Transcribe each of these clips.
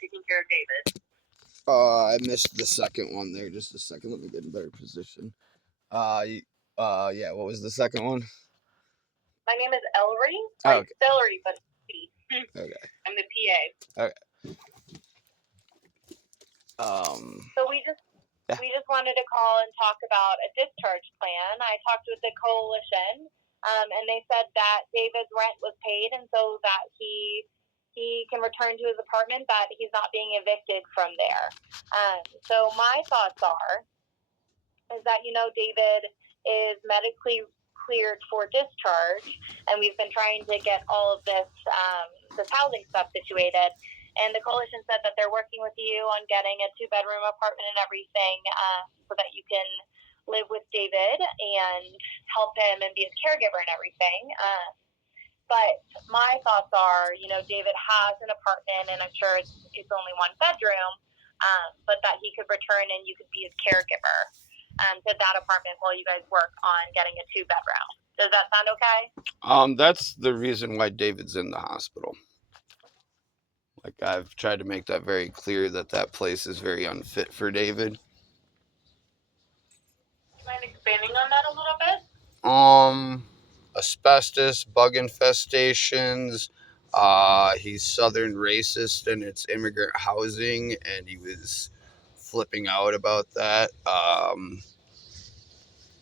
taking care of David? I missed the second one there. Just a second. Let me get in better position. Yeah. What was the second one? My name is Elri. Okay. Celery, but C. Okay. I'm the PA. Okay. So we just wanted to call and talk about a discharge plan. I talked with the coalition, and they said that David's rent was paid, and so that he can return to his apartment, that he's not being evicted from there. So my thoughts is that, David is medically cleared for discharge, and we've been trying to get all of this housing stuff situated. And the coalition said that they're working with you on getting a 2-bedroom apartment and everything, so that you can live with David and help him and be his caregiver and everything. But my thoughts are, David has an apartment, and I'm sure it's only 1 bedroom, but that he could return and you could be his caregiver to that apartment while you guys work on getting a 2-bedroom. Does that sound okay? That's the reason why David's in the hospital. Like, I've tried to make that very clear, that place is very unfit for David. Do you mind expanding on that a little bit? Asbestos, bug infestations. He's Southern racist, and it's immigrant housing, and he was flipping out about that.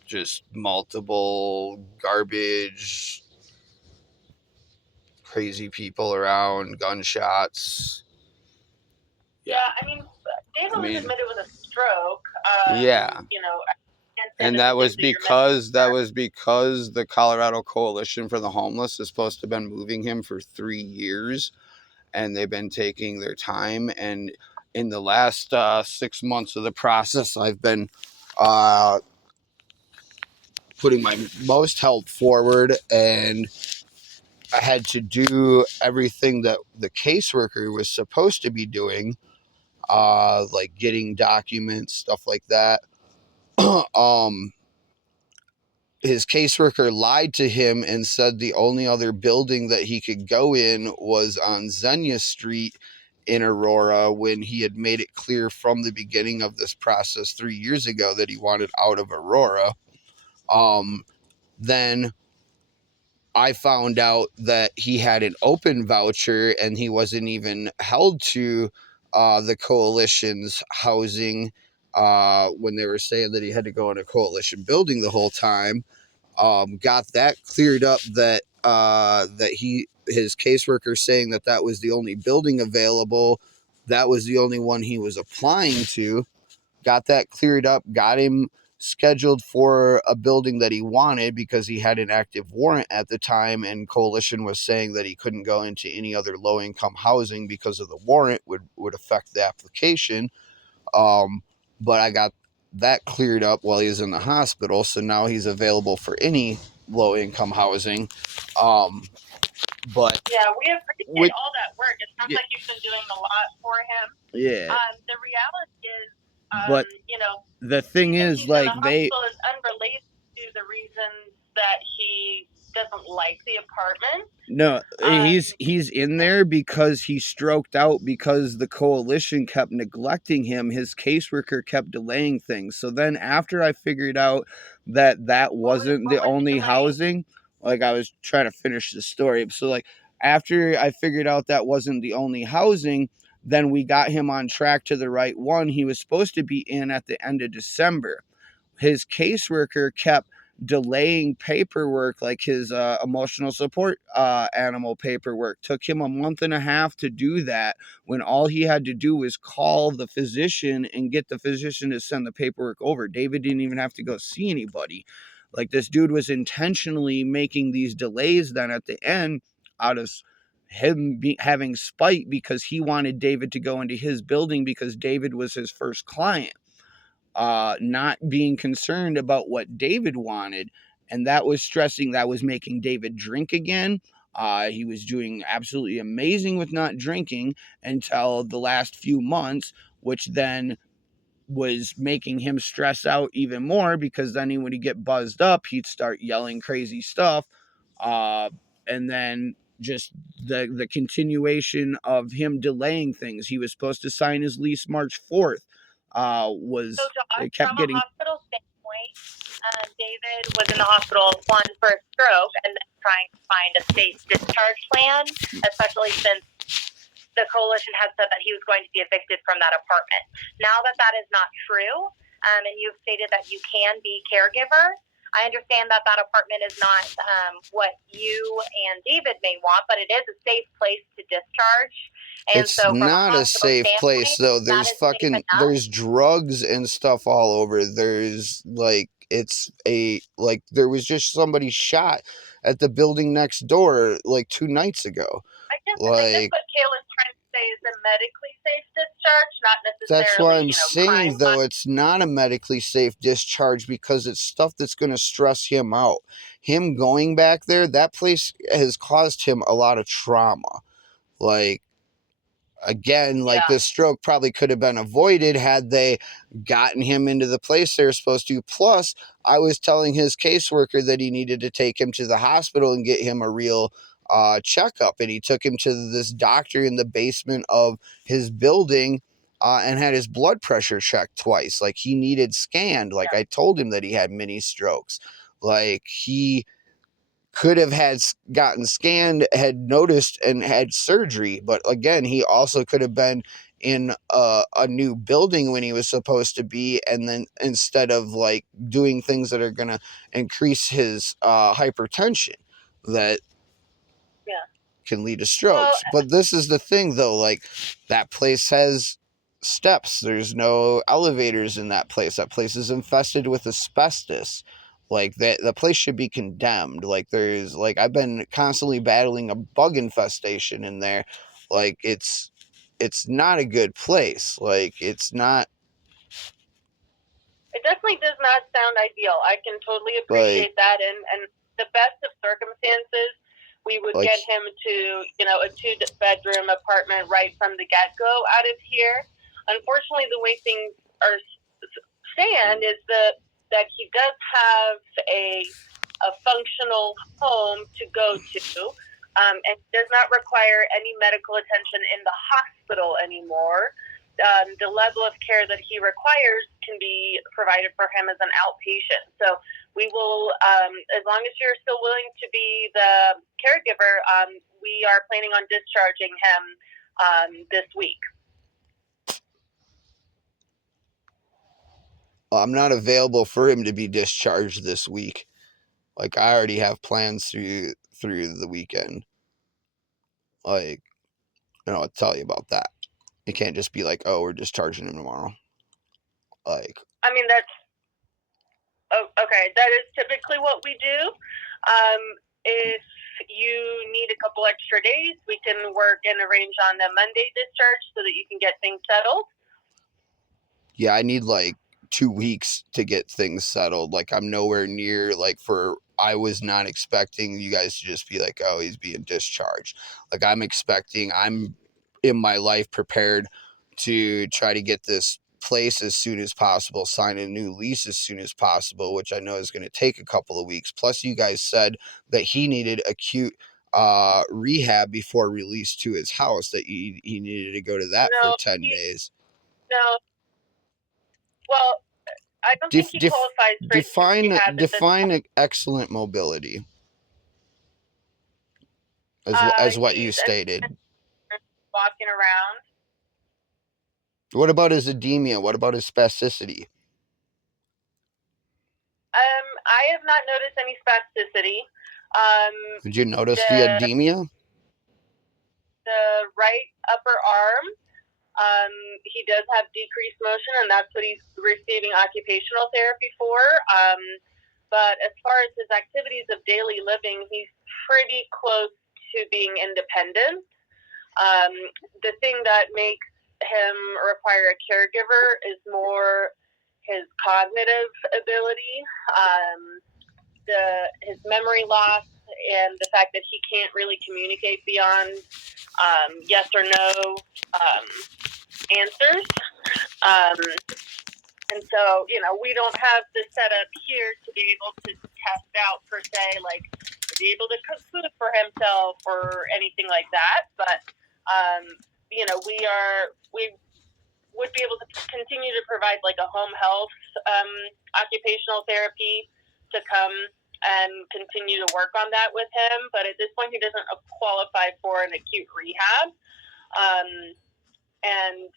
Just multiple garbage, crazy people around, gunshots. Yeah, David was admitted with a stroke. Yeah. And that was because the Colorado Coalition for the Homeless is supposed to have been moving him for 3 years, and they've been taking their time. And in the last 6 months of the process, I've been putting my most help forward, and I had to do everything that the caseworker was supposed to be doing, like getting documents, stuff like that. His caseworker lied to him and said the only other building that he could go in was on Xenia Street in Aurora, when he had made it clear from the beginning of this process 3 years ago that he wanted out of Aurora. Then I found out that he had an open voucher, and he wasn't even held to the coalition's housing when they were saying that he had to go in a coalition building the whole time. Got that cleared up, that his caseworker saying that was the only building available. That was the only one he was applying to. Got that cleared up, got him scheduled for a building that he wanted because he had an active warrant at the time, and coalition was saying that he couldn't go into any other low-income housing because of the warrant would affect the application. But I got that cleared up while he was in the hospital, so now he's available for any low-income housing. But yeah, we appreciate all that work. It sounds like you've been doing a lot for him. Yeah. The reality is, but the thing is, like, the hospital is unrelated to the reasons that he doesn't like the apartment. No, he's in there because he stroked out because the coalition kept neglecting him. His caseworker kept delaying things. So then after I figured out that wasn't the only housing, like, I was trying to finish the story. So, like, after I figured out that wasn't the only housing, then we got him on track to the right one. He was supposed to be in at the end of December. His caseworker kept delaying paperwork, like his emotional support animal paperwork. Took him a month and a half to do that, when all he had to do was call the physician and get the physician to send the paperwork over. David didn't even have to go see anybody. Like, this dude was intentionally making these delays then at the end out of him having spite, because he wanted David to go into his building because David was his first client. Not being concerned about what David wanted. And that was stressing, that was making David drink again. He was doing absolutely amazing with not drinking until the last few months, which then was making him stress out even more, because then he would get buzzed up, he'd start yelling crazy stuff. And then just the continuation of him delaying things. He was supposed to sign his lease March 4th. So, Josh, It kept from getting. a hospital standpoint, David was in the hospital, one, for a stroke, and then trying to find a safe discharge plan, especially since the coalition had said that he was going to be evicted from that apartment. Now that that is not true, and you've stated that you can be caregiver, I understand that that apartment is not what you and David may want, but it is a safe place to discharge. And It's so from not a safe place though. There's drugs and stuff all over. There's like there was just somebody shot at the building next door like 2 nights ago. I guess what Kayla's trying to say is a medically safe discharge, not necessarily. That's why I'm saying though it's not a medically safe discharge, because it's stuff that's going to stress him out. Him going back there, that place has caused him a lot of trauma. Like, again, like the stroke probably could have been avoided had they gotten him into the place they were supposed to. Plus, I was telling his caseworker that he needed to take him to the hospital and get him a real checkup. And he took him to this doctor in the basement of his building and had his blood pressure checked twice. Like, he needed scanned. Like, I told him that he had mini strokes. Like, he could have gotten scanned, had noticed, and had surgery. But again, he also could have been in a new building when he was supposed to be, and then instead of like doing things that are going to increase his hypertension, that can lead to strokes. But this is the thing though, like, that place has steps. There's no elevators in that place. That place is infested with asbestos. Like, that the place should be condemned. Like, there's like, I've been constantly battling a bug infestation in there. Like, it's not a good place. Like, it's not. It definitely does not sound ideal. I can totally appreciate that, and the best of circumstances, we would get him to, a 2-bedroom apartment right from the get-go out of here. Unfortunately, the way things stand is that he does have a functional home to go to, and does not require any medical attention in the hospital anymore. The level of care that he requires can be provided for him as an outpatient. So we will, as long as you're still willing to be the caregiver, we are planning on discharging him this week. I'm not available for him to be discharged this week. Like, I already have plans through the weekend. Like, I'll tell you about that. It can't just be like, oh, we're discharging him tomorrow. Like, I mean, that's okay. That is typically what we do. If you need a couple extra days, we can work and arrange on a Monday discharge so that you can get things settled. Yeah, I need like 2 weeks to get things settled. Like, I'm nowhere near, like, I was not expecting you guys to just be like, oh, he's being discharged. Like, I'm in my life prepared to try to get this place as soon as possible, sign a new lease as soon as possible, which I know is going to take a couple of weeks. Plus, you guys said that he needed acute rehab before release to his house, that he needed to go to that for 10 days. No. Well, I don't think he qualifies for define excellent mobility as what you stated. Walking around. What about his edema? What about his spasticity? I have not noticed any spasticity. Did you notice the edema? The right upper arm, he does have decreased motion, and that's what he's receiving occupational therapy for. But as far as his activities of daily living, he's pretty close to being independent. The thing that makes him require a caregiver is more his cognitive ability, his memory loss, and the fact that he can't really communicate beyond yes or no answers. And so, we don't have this setup here to be able to test out, per se, like, if be able to cook food for himself or anything like that. But we would be able to continue to provide like a home health occupational therapy to come and continue to work on that with him. But at this point, he doesn't qualify for an acute rehab. And,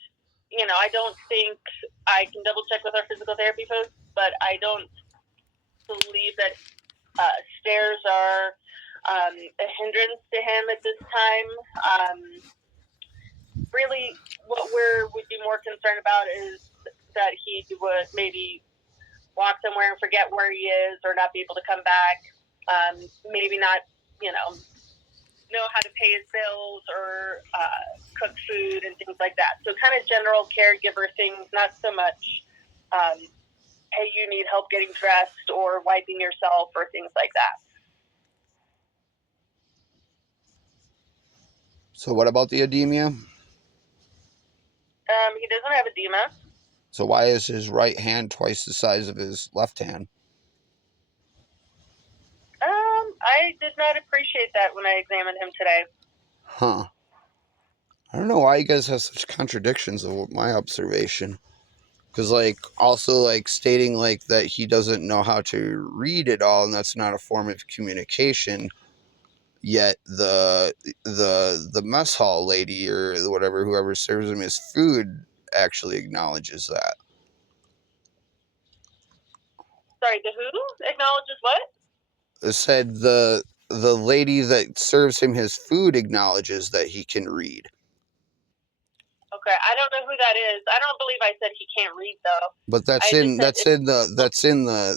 I don't think, I can double check with our physical therapy folks, but I don't believe that stairs are a hindrance to him at this time. Really, what would be more concerned about is that he would maybe walk somewhere and forget where he is or not be able to come back. Maybe not, know how to pay his bills or cook food and things like that. So kind of general caregiver things, not so much, hey, you need help getting dressed or wiping yourself or things like that. So what about the edema? He doesn't have edema. So why is his right hand twice the size of his left hand? I did not appreciate that when I examined him today. Huh. I don't know why you guys have such contradictions of my observation. Because, also, stating, that he doesn't know how to read at all, and that's not a form of communication, yet the mess hall lady or whatever, whoever serves him his food, actually acknowledges that. Sorry, the who acknowledges what? It said the lady that serves him his food acknowledges that he can read. Okay, I don't know who that is. I don't believe I said he can't read though. But that's in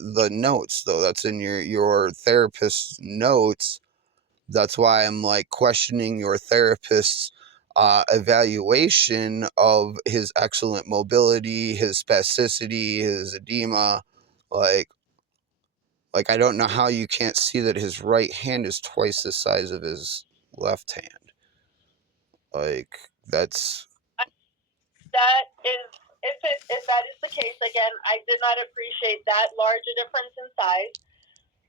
the notes though. That's in your therapist's notes. That's why I'm questioning your therapist's evaluation of his excellent mobility, his spasticity, his edema. I don't know how you can't see that his right hand is twice the size of his left hand. That's... That is, if that is the case, again, I did not appreciate that large a difference in size.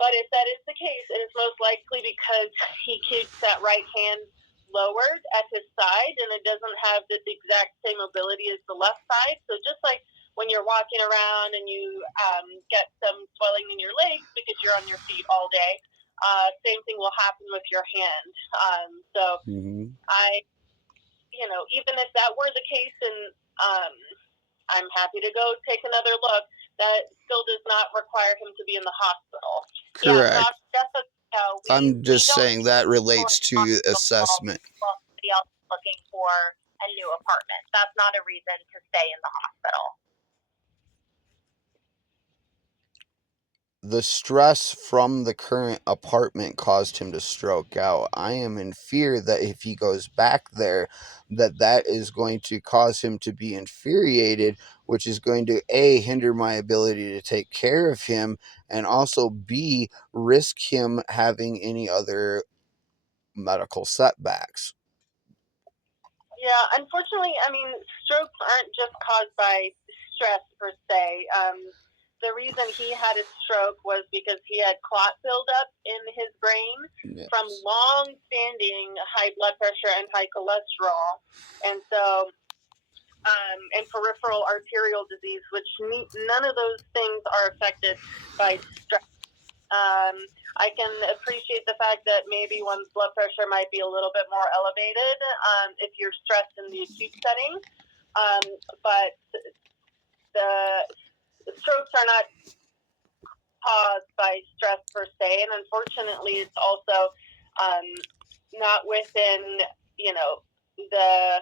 But if that is the case, it is most likely because he keeps that right hand lowered at his side and it doesn't have the exact same mobility as the left side. So just like when you're walking around and you get some swelling in your legs because you're on your feet all day, same thing will happen with your hand. Even if that were the case, and I'm happy to go take another look, that still does not require him to be in the hospital. Correct. Yeah, I'm just saying that relates to assessment. While somebody else is looking for a new apartment. That's not a reason to stay in the hospital. The stress from the current apartment caused him to stroke out. I am in fear that if he goes back there, that is going to cause him to be infuriated, which is going to A, hinder my ability to take care of him, and also B, risk him having any other medical setbacks. Yeah, unfortunately, strokes aren't just caused by stress per se. The reason he had a stroke was because he had clot buildup in his brain from long-standing high blood pressure and high cholesterol, and so and peripheral arterial disease, which none of those things are affected by stress. I can appreciate the fact that maybe one's blood pressure might be a little bit more elevated if you're stressed in the acute setting, but the strokes are not caused by stress per se, and unfortunately, it's also not within the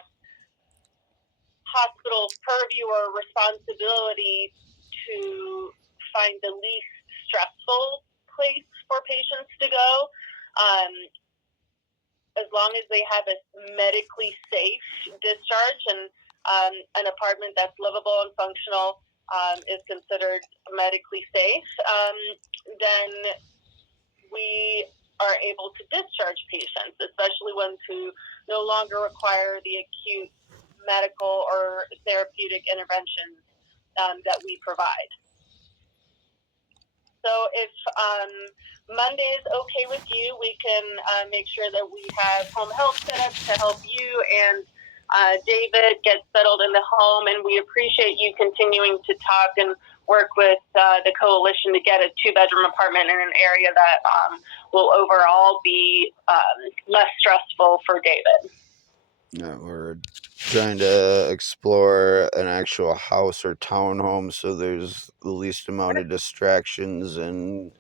hospital's purview or responsibility to find the least stressful place for patients to go. As long as they have a medically safe discharge and an apartment that's livable and functional is considered medically safe, then we are able to discharge patients, especially ones who no longer require the acute medical or therapeutic interventions that we provide. So if Monday is okay with you, we can make sure that we have home health set up to help you and David get settled in the home. And we appreciate you continuing to talk and work with the coalition to get a 2-bedroom apartment in an area that will overall be less stressful for David. Yeah, we're trying to explore an actual house or townhome so there's the least amount of distractions and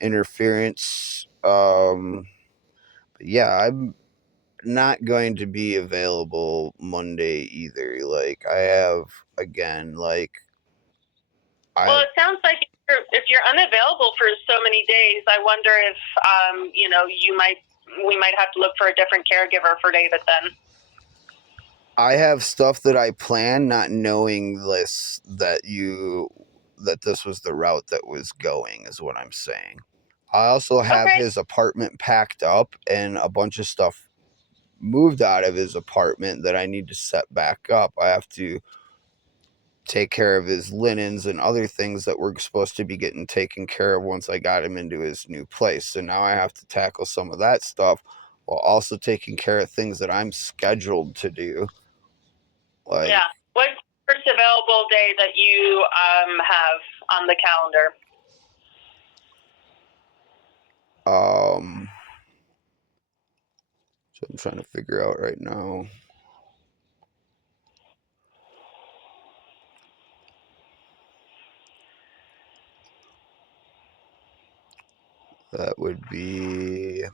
interference. Yeah, I'm not going to be available Monday either. Like, I have, again, like... Well, it sounds like if you're unavailable for so many days, I wonder if, we might have to look for a different caregiver for David then. I have stuff that I planned, not knowing that this was the route that was going, is what I'm saying. I also have his apartment packed up and a bunch of stuff moved out of his apartment that I need to set back up. I have to take care of his linens and other things that were supposed to be getting taken care of once I got him into his new place. So now I have to tackle some of that stuff while also taking care of things that I'm scheduled to do. Like, yeah. What's the first available day that you have on the calendar? So I'm trying to figure out right now. That would be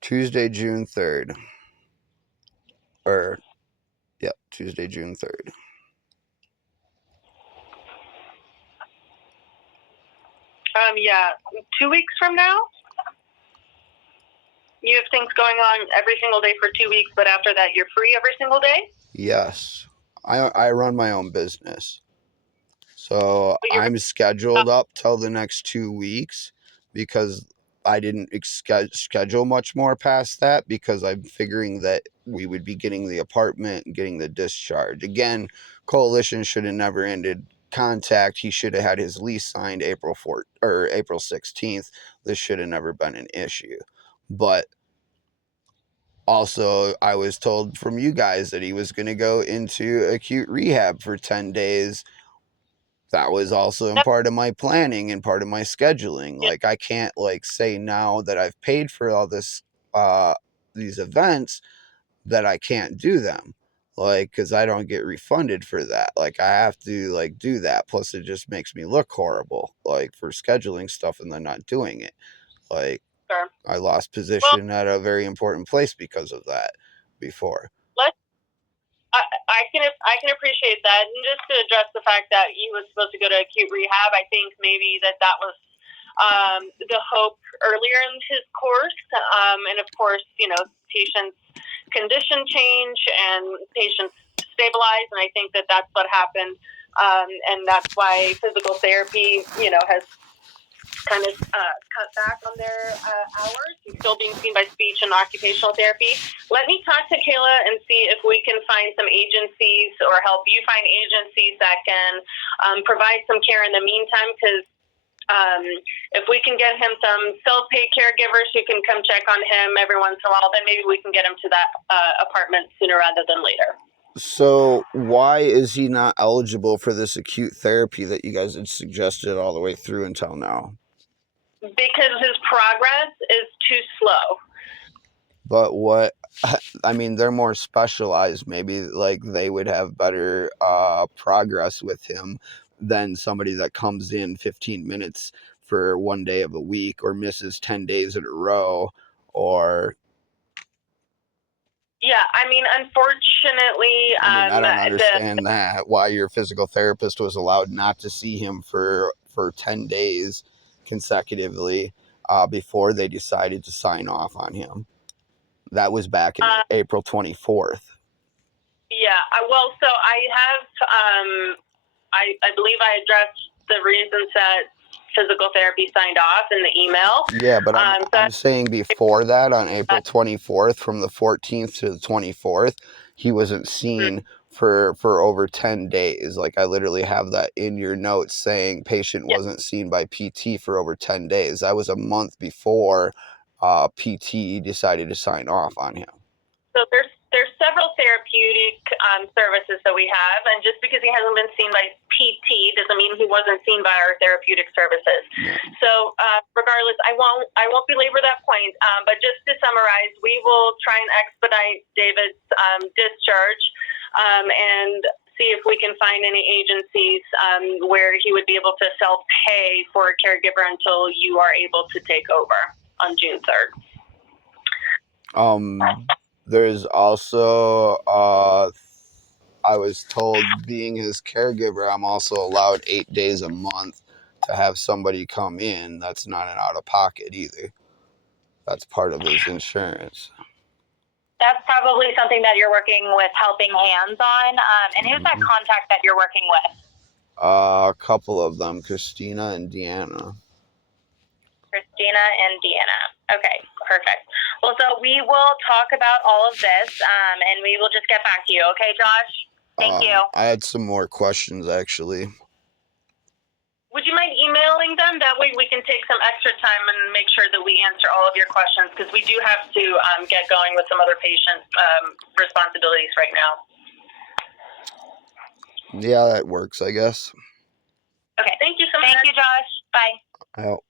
Tuesday, June 3rd. Tuesday, June 3rd. Yeah, 2 weeks from now? You have things going on every single day for 2 weeks, but after that you're free every single day? Yes. I run my own business. So I'm scheduled up till the next 2 weeks because I didn't schedule much more past that because I'm figuring that we would be getting the apartment and getting the discharge. Again, Coalition should have never ended contact. He should have had his lease signed April 4th or April 16th. This should have never been an issue. But also, I was told from you guys that he was going to go into acute rehab for 10 days. That was also in part of my planning and part of my scheduling. Like, I can't say now that I've paid for all this, these events, that I can't do them. Because I don't get refunded for that. I have to do that. Plus it just makes me look horrible, for scheduling stuff and then not doing it. Sure. I lost position at a very important place because of that before. I can appreciate that, and just to address the fact that he was supposed to go to acute rehab, I think maybe that was the hope earlier in his course, and of course, patients' condition change and patients stabilize, and I think that that's what happened, and that's why physical therapy, has kind of cut back on their hours. He's still being seen by speech and occupational therapy. Let me talk to Kayla and see if we can find some agencies or help you find agencies that can provide some care in the meantime, because if we can get him some self-pay caregivers who can come check on him every once in a while, then maybe we can get him to that apartment sooner rather than later. So why is he not eligible for this acute therapy that you guys had suggested all the way through until now? Because his progress is too slow. But what, I mean, they're more specialized. Maybe they would have better progress with him than somebody that comes in 15 minutes for one day of a week or misses 10 days in a row or... Yeah, I mean, unfortunately... I don't understand that, why your physical therapist was allowed not to see him for 10 days consecutively before they decided to sign off on him. That was back in April 24th. Yeah, well, so I have, I believe I addressed the reasons that physical therapy signed off in the email. Yeah, but I'm saying before that, on April 24th, from the 14th to the 24th, he wasn't seen for over 10 days. Like, I literally have that in your notes saying patient wasn't seen by PT for over 10 days. That was a month before PT decided to sign off on him. So there's several therapeutic services that we have, and just because he hasn't been seen by PT doesn't mean he wasn't seen by our therapeutic services. Yeah. So regardless, I won't belabor that point. But just to summarize, we will try and expedite David's discharge and see if we can find any agencies where he would be able to self-pay for a caregiver until you are able to take over on June 3rd. There's also, I was told, being his caregiver, I'm also allowed 8 days a month to have somebody come in. That's not an out-of-pocket either. That's part of his insurance. That's probably something that you're working with Helping Hands on. And who's that contact that you're working with? A couple of them, Christina and Deanna. Christina and Deanna. Okay, perfect. Well, so we will talk about all of this, and we will just get back to you. Okay, Josh? Thank you. I had some more questions, actually. Would you mind emailing them? That way we can take some extra time and make sure that we answer all of your questions, because we do have to get going with some other patient responsibilities right now. Yeah, that works, I guess. Okay, thank you so much. Thank you, Josh. Bye. Out.